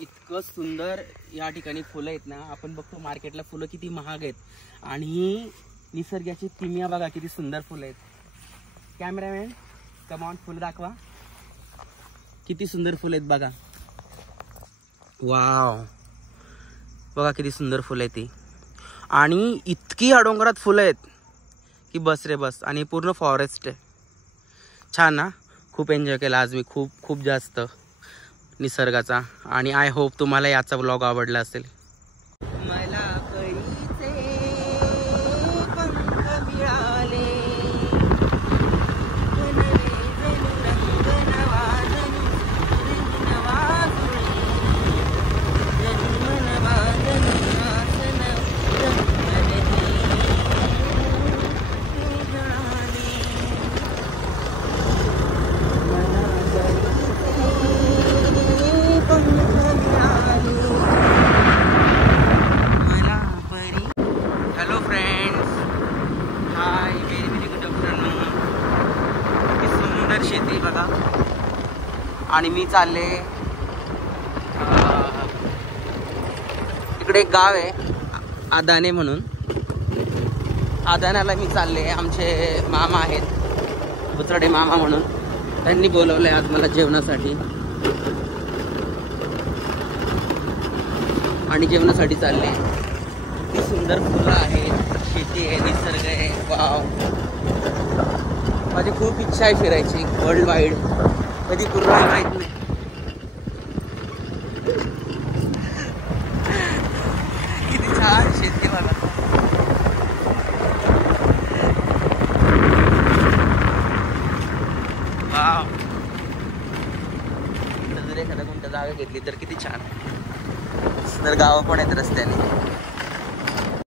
इतकं सुंदर या ठिकाणी फुलं आहेत ना. आपण बघतो मार्केटला फुलं किती महाग आहेत आणि निसर्गाची किमया बघा किती सुंदर फुलं आहेत. कॅमेरामॅन कम ऑन, फुलं दाखवा. किती सुंदर फुलं आहेत बघा. वाव, बघा किती सुंदर फुलं आहेत ती. आणि इतकी ह्या डोंगरात फुलं आहेत की बस रे बस. आणि पूर्ण फॉरेस्ट आहे. छान ना. खूप एन्जॉय केला आज मी, खूप खूप जास्त निसर्गाचा. आणि आय होप तुम्हाला याचा व्लॉग आवडला असेल. मला कळीचे पंख मिळाले, शेती बघा. आणि मी चालले इकडे एक गाव आहे आदाने म्हणून. आदानाला मी चालले. आमचे मामा आहेत बुचरडे मामा म्हणून. त्यांनी बोलवलंय आज मला जेवणासाठी आणि जेवणासाठी चालले. किती सुंदर फुलं आहेत, शेती आहे, निसर्ग आहे. वाव, माझी खूप इच्छा आहे फिरायची वर्ल्ड वाईड. कधी पूर्ण माहीत नाही. किती छान शेती बघा. वाव, जर एखादा कोणत्या जागा घेतली तर किती छान. सुंदर गावं पण आहेत रस्त्याने.